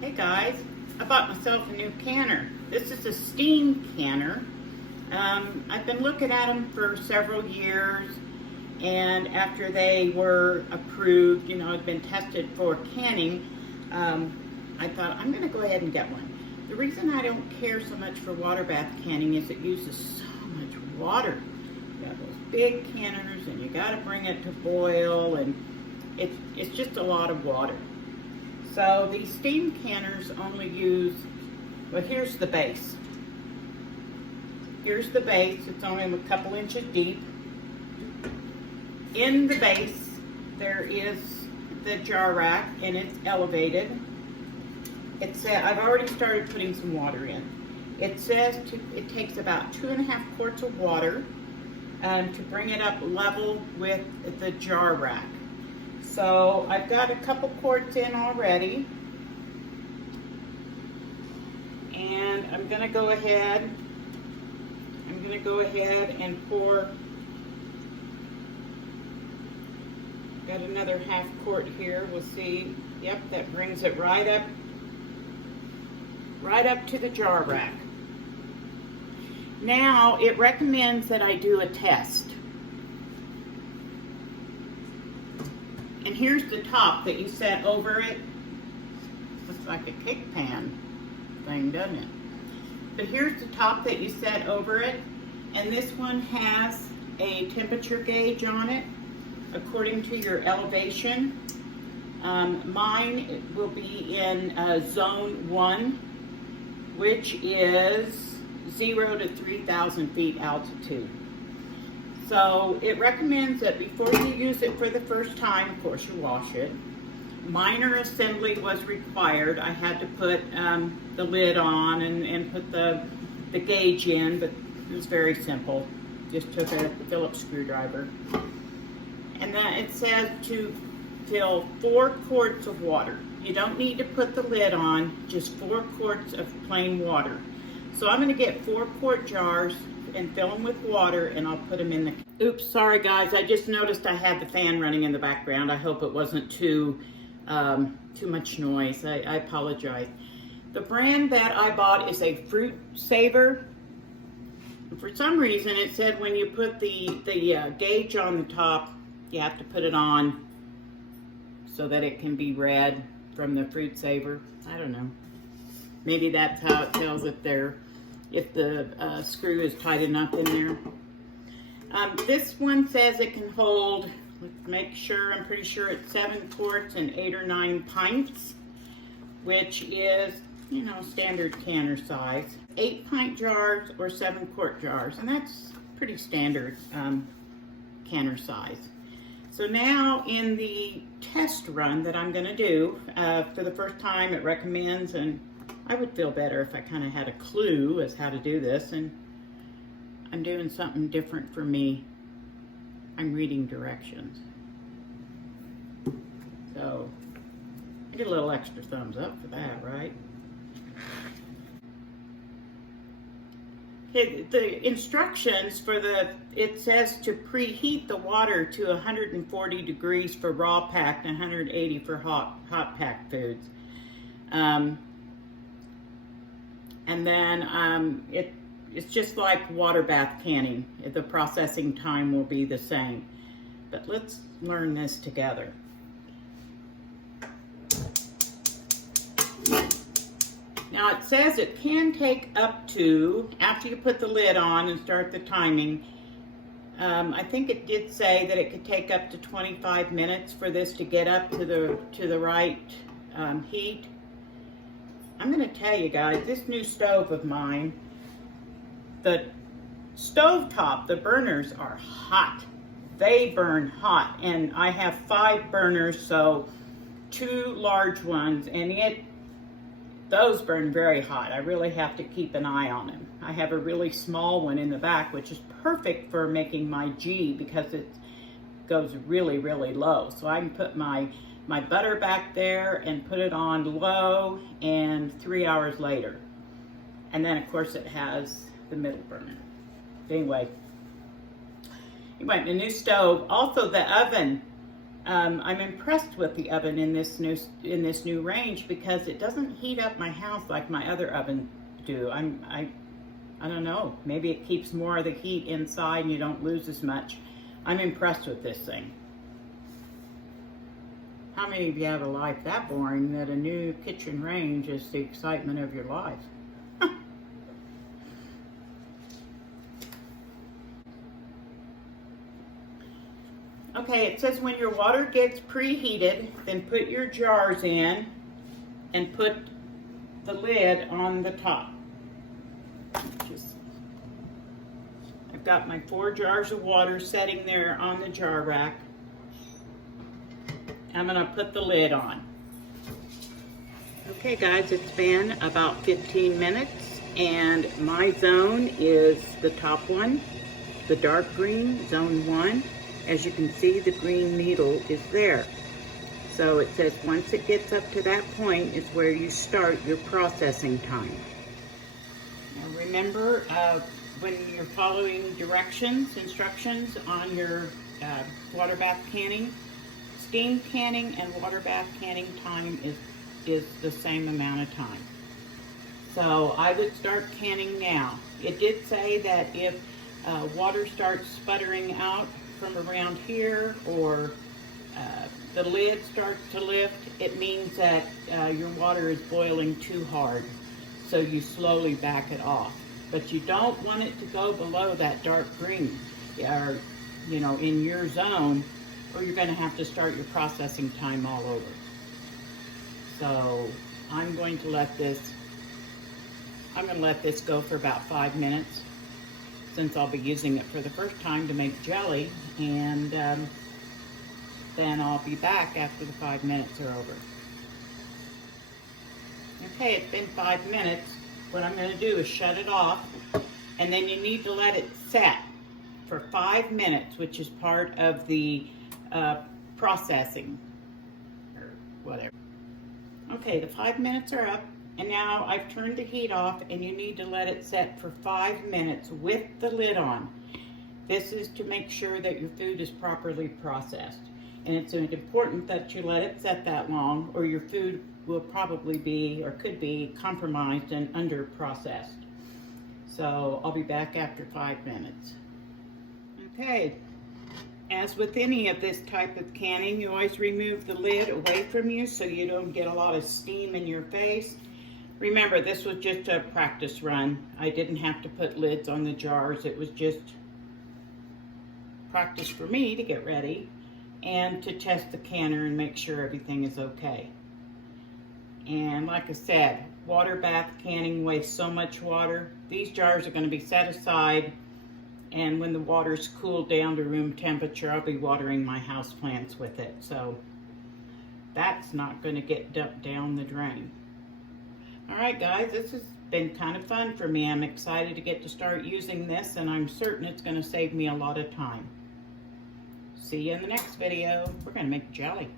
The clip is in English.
Hey guys, I bought myself a new canner. This is a steam canner. I've been looking at them for several years, and after they were approved, had been tested for canning, I thought I'm going to go ahead and get one. The reason I don't care so much for water bath canning is it uses so much water. You got those big canners and you got to bring it to boil, and it's just a lot of water. So these steam canners only use, well, here's the base. Here's the base. It's only a couple inches deep. In the base, there is the jar rack, and it's elevated. It says, I've already started putting some water in. It says it takes about 2.5 quarts of water to bring it up level with the jar rack. So I've got a couple quarts in already, and I'm going to go ahead and pour. Got another half quart here. We'll see. Yep, that brings it right up to the jar rack. Now it recommends that I do a test. And here's the top that you set over it. Looks like a cake pan thing, doesn't it? But here's the top that you set over it. And this one has a temperature gauge on it according to your elevation. Mine will be in zone 1, which is 0 to 3,000 feet altitude. So it recommends that before you use it for the first time, of course you wash it. Minor assembly was required. I had to put the lid on and put the gauge in, but it was very simple. Just took a Phillips screwdriver. And then it says to fill 4 quarts of water. You don't need to put the lid on, just 4 quarts of plain water. So I'm going to get 4-quart jars and fill them with water, and I'll put them in the... Oops, sorry guys, I just noticed I had the fan running in the background. I hope it wasn't too much noise. I apologize. The brand that I bought is a Fruit Saver. For some reason it said when you put the gauge on the top, you have to put it on so that it can be read from the Fruit Saver. I don't know. Maybe that's how it tells if the screw is tight enough in there. This one says it can hold, let's make sure, I'm pretty sure it's 7 quarts and 8 or 9 pints, which is, standard canner size. 8-pint jars or 7-quart jars, and that's pretty standard canner size. So now in the test run that I'm going to do, for the first time it recommends, and I would feel better if I kind of had a clue as how to do this, and I'm doing something different for me. I'm reading directions. So I get a little extra thumbs up for that, right? Okay, the instructions for it says to preheat the water to 140 degrees for raw packed and 180 for hot packed foods. And then it's just like water bath canning. The processing time will be the same. But let's learn this together. Now it says it can take up to, after you put the lid on and start the timing, I think it did say that it could take up to 25 minutes for this to get up to the right heat. I'm going to tell you guys, this new stove of mine, the stove top, the burners are hot. They burn hot, and I have 5 burners, so 2 large ones, and those burn very hot. I really have to keep an eye on them. I have a really small one in the back, which is perfect for making my ghee because it goes really, really low. So I can put my butter back there and put it on low, and 3 hours later. And then of course it has the middle burner. Anyway, the new stove. Also the oven I'm impressed with the oven in this new range because it doesn't heat up my house like my other oven do. I don't know. Maybe it keeps more of the heat inside and you don't lose as much. I'm impressed with this thing. How many of you have a life that boring that a new kitchen range is the excitement of your life? Okay, it says when your water gets preheated, then put your jars in and put the lid on the top. I've got my 4 jars of water sitting there on the jar rack. I'm gonna put the lid on. Okay guys, it's been about 15 minutes and my zone is the top one, the dark green, zone 1. As you can see, the green needle is there. So it says once it gets up to that point is where you start your processing time. Now remember, when you're following instructions on your water bath canning, steam canning and water bath canning time is the same amount of time. So I would start canning now. It did say that if water starts sputtering out from around here or the lid starts to lift, it means that your water is boiling too hard. So you slowly back it off. But you don't want it to go below that dark green, or in your zone, or you're going to have to start your processing time all over. So I'm going to let this go for about 5 minutes, since I'll be using it for the first time to make jelly, and then I'll be back after the 5 minutes are over. Okay, it's been 5 minutes. What I'm going to do is shut it off, and then you need to let it set for 5 minutes, which is part of the processing, or whatever. Okay, the 5 minutes are up, and now I've turned the heat off, and you need to let it set for 5 minutes with the lid on. This is to make sure that your food is properly processed. And it's important that you let it set that long, or your food will probably be, or could be, compromised and under processed. So I'll be back after 5 minutes. Okay, as with any of this type of canning, you always remove the lid away from you so you don't get a lot of steam in your face. Remember, this was just a practice run. I didn't have to put lids on the jars. It was just practice for me to get ready and to test the canner and make sure everything is okay. And like I said, water bath canning wastes so much water. These jars are going to be set aside, and when the water's cooled down to room temperature, I'll be watering my houseplants with it. So that's not going to get dumped down the drain. All right, guys, this has been kind of fun for me. I'm excited to get to start using this, and I'm certain it's going to save me a lot of time. See you in the next video. We're going to make jelly.